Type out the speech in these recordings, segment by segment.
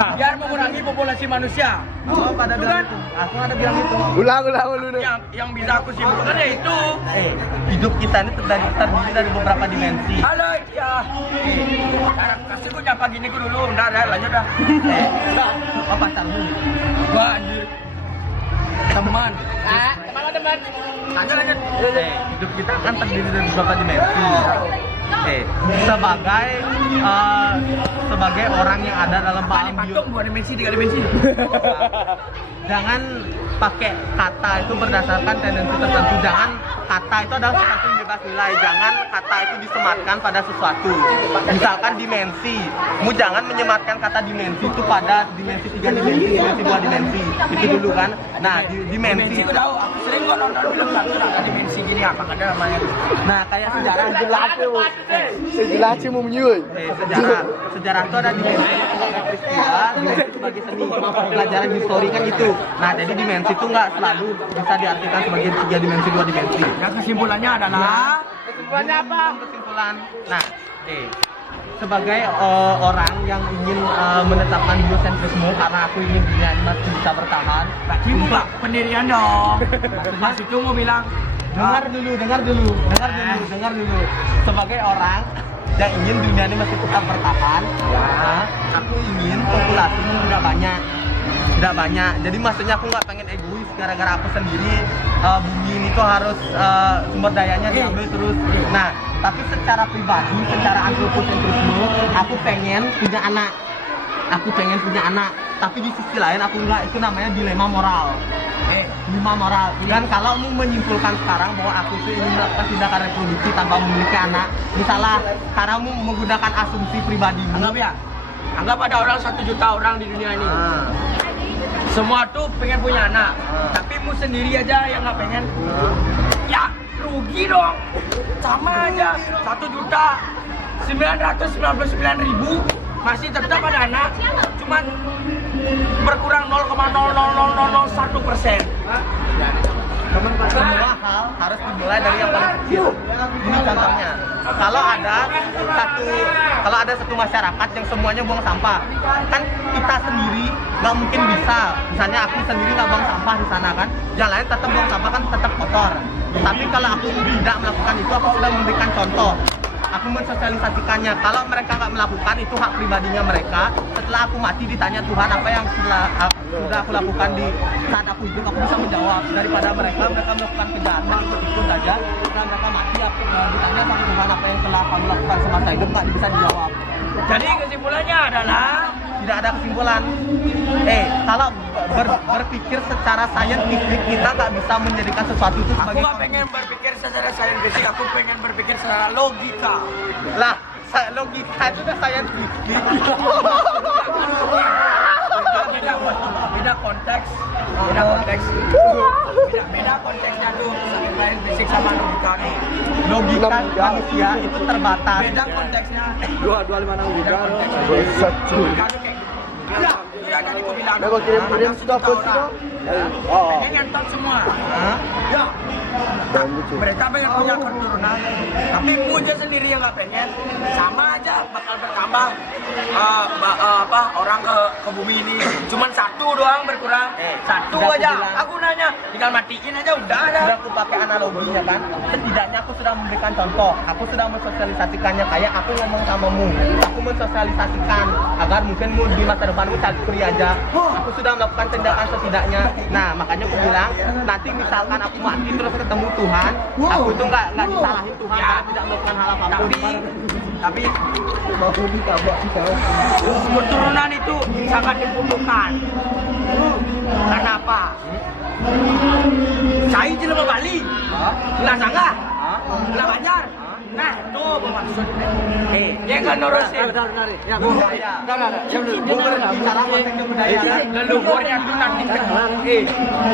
Biar mengurangi populasi manusia. Oh, pada bilang itu. Aku ada bilang itu. Ulang dulu. Yang bisa aku simpulkan ya itu. Hidup kita ini terdiri dari beberapa dimensi. Halo ya. Sekarang kasih gue nyapa gini gue dulu. Udah lanjut dah. Apa pacarmu? Gua anjir. Teman. Teman. Lanjut. Hidup kita kan terdiri dari beberapa dimensi. Sebagai orang yang ada dalam Paling alam patung 2 dimensi, 3 dimensi. Jangan pakai kata itu berdasarkan tendensi tertentu. Jangan kata itu adalah sesuatu yang bebas nilai. Jangan kata itu disematkan pada sesuatu. Misalkan dimensi. Kamu jangan menyematkan kata dimensi itu pada dimensi 3 dimensi, dimensi 2 dimensi. Itu dulu kan. Nah, dimensi Dimensi gue tahu. Aku sering gua nonton film satu ada dimensi gini apa kan namanya. Nah, kayak sejarah Sejelas mau menyuai. sejarah itu ada dimensi sebagai peristiwa, dimensi sebagai seni, pelajaran histori kan gitu. Nah, jadi dimensi itu nggak selalu bisa diartikan sebagai 3 dimensi, 2 dimensi. Yang kesimpulannya adalah kesimpulannya apa? Kesimpulan. Nah, sebagai orang yang ingin menetapkan biosentrisme karena aku ingin dunia ini masih bisa bertahan. Berarti mu nggak pendirian dong. Mas itu mau bilang Dengar dulu. Sebagai orang yang ingin dunia ini masih tetap bertahan, aku ingin populasinya tidak banyak. Jadi maksudnya aku nggak pengen egois gara-gara aku sendiri bumi ini tuh harus sumber dayanya diambil terus. Nah, tapi secara pribadi, secara antroposentrisme, aku pengen punya anak. Tapi di sisi lain aku nggak, itu namanya dilema moral. Dan kalau mau menyimpulkan sekarang bahwa aku itu ingin melakukan tindakan reproduksi tanpa memiliki anak, misalnya karena mau menggunakan asumsi pribadi. Anggap ada orang 1 juta orang di dunia ini. Semua tuh pengen punya anak, tapi mu sendiri aja yang nggak pengen. Ya rugi dong. Sama aja 1.999.000 masih tetap ada anak, cuman berkurang 0,00001%. Semua hal harus dimulai dari yang paling kecil. Ini contohnya, kalau ada satu masyarakat yang semuanya buang sampah, kan kita sendiri nggak mungkin bisa. Misalnya aku sendiri nggak buang sampah di sana kan, yang lain tetap buang sampah kan tetap kotor. Tapi kalau aku tidak melakukan itu, aku sudah memberikan contoh. Aku mensosialisasikannya. Kalau mereka nggak melakukan, itu hak pribadinya mereka. Setelah aku mati ditanya Tuhan apa yang sudah aku lakukan di saat aku hidup, aku bisa menjawab. Daripada mereka melakukan kejahatan ikut aja, setelah mereka mati ditanya sama Tuhan apa yang telah kamu lakukan semasa hidup, nggak bisa dijawab. Jadi kesimpulannya adalah tidak ada kesimpulan. Kalau berpikir secara saintifik, kita nggak bisa menjadikan sesuatu itu aku sebagai nggak pengen berpikir secara saintifik, aku pengen berpikir secara logika. lah. Logika itu udah saintifik. Beda konteks, beda konteksnya tuh saintifik sama logika nih. Logika manusia itu terbatas. Beda konteksnya. 256 Beda konteksnya. Ya tadi aku bilang. Nah, kirim sudah post itu. Pengen ngentot semua. Ya. Mereka pengen punya keturunan, tapi punya sendiri yang nggak pengen, sama aja bakal bertambah orang ke bumi ini. Cuman 1 doang berkurang, 1 aja. Aku nanya, tinggal matiin aja udah ada. Sudah aku pakai analoginya kan, setidaknya aku sudah memberikan contoh, aku sudah mensosialisasikannya. Kayak aku ngomong samamu, aku mensosialisasikan agar mungkinmu di masa depanmu free aja. Aku sudah melakukan tindakan setidaknya. Nah, makanya aku bilang nanti misalkan aku mati terus ketemu Tuhan, aku tuh nggak disalahin Tuhan karena tidak melakukan hal apapun. Tapi keturunan itu sangat dibutuhkan. Kenapa? Saya jelema Bali, Gila Sangga, Gila Banjar. Nah, tuh bermaksud yang kan nurusin budaya. Bicara konteksnya budaya. leluhurnya tuh nanti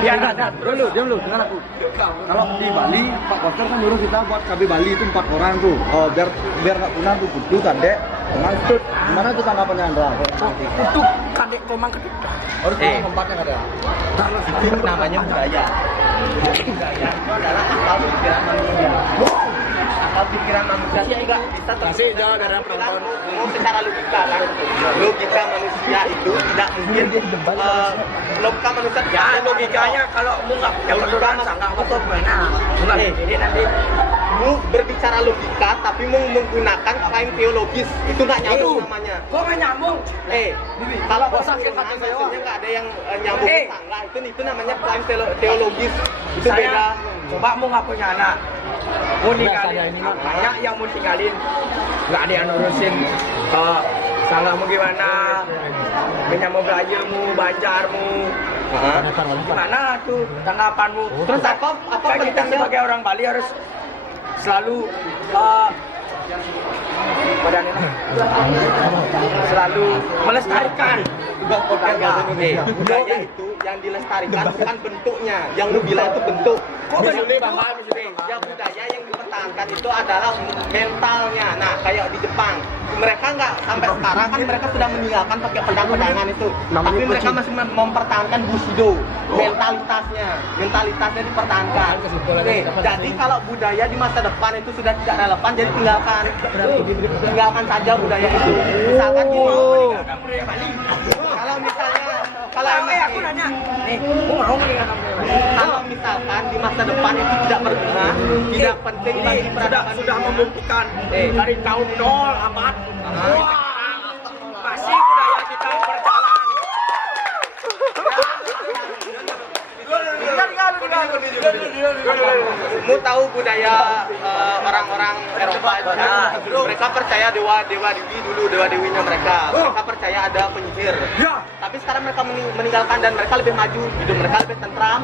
biar ada terus. Diam lu, dengar aku. Kalau di Bali, Pak Koster kan dulu kita buat KB Bali itu 4 orang tuh. Oh, biar nggak punah tuh kudu kan, Dek. Gimana tuh tanggapannya Andra? Untuk kadek komang kedek. Harus tempatnya kan ya. Itu namanya budaya. Budaya itu adalah akal pikiran manusia. akal pikiran manusia itu nggak bisa Kasih jawab dari penonton. Ngomong secara logika kan, logika manusia itu tidak mungkin logika manusia Ya logikanya kalau mu nggak punya peraturan sanggah betul mana? Mu nggak ini nanti. mu berbicara logika tapi mu menggunakan klaim teologis itu nggak nyambung namanya. Kok nggak nyambung? Kalau maksudnya nggak ada yang nyambung ke sanggah itu namanya klaim teologis itu Saya beda. coba mu nggak punya anak, mu ninggalin banyak yang mu tinggalin, nggak ada yang nurusin. Sanggah mu gimana? Punya mau belajarmu, banjarmu. Gimana tuh tanggapanmu? Terus apa Kayak kita pentingnya sebagai orang Bali harus selalu selalu melestarikan budaya itu yang dilestarikan bukan bentuknya, yang lu bilang itu bentuk. Kok bentuk? Ya budaya yang dipertahankan itu adalah mentalnya. Nah kayak di Jepang, mereka nggak sampai sekarang kan mereka sudah meninggalkan pakai pedang-pedangan itu, tapi mereka masih mempertahankan bushido, mentalitasnya dipertahankan. Jadi kalau budaya di masa depan itu sudah tidak relevan, jadi tinggalkan saja budaya itu. Misalkan gini, kalau Aku nanya, nih, mu mau meninggalkan kalau misalkan di masa depan itu tidak berguna, tidak penting bagi peradaban sudah dunia. membuktikan dari tahun 0 abad masih budaya kita berjalan. Kamu tahu budaya orang-orang Eropa itu kan? Mereka percaya dewa-dewa dewi dulu, dewa-dewinya mereka. Mereka percaya ada penyihir. Tapi sekarang mereka meninggalkan dan mereka lebih maju, hidup mereka lebih tentram,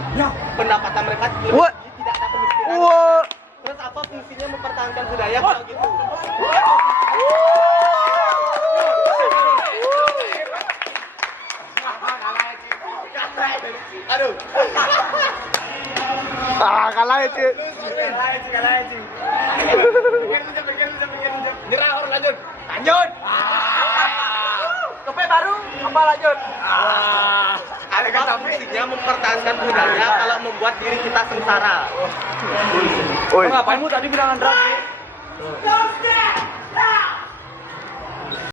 pendapatan mereka lebih tinggi, tidak ada kemiskinan. Terus apa fungsinya mempertahankan budaya kalau gitu? Aduh. Kalah itu. Nyerah orang lanjut. Tope baru apa lanjut? Ada kata fungsinya mempertahankan budaya kalau membuat diri kita sengsara. Oi. Ngapain mu tadi bilang Andra?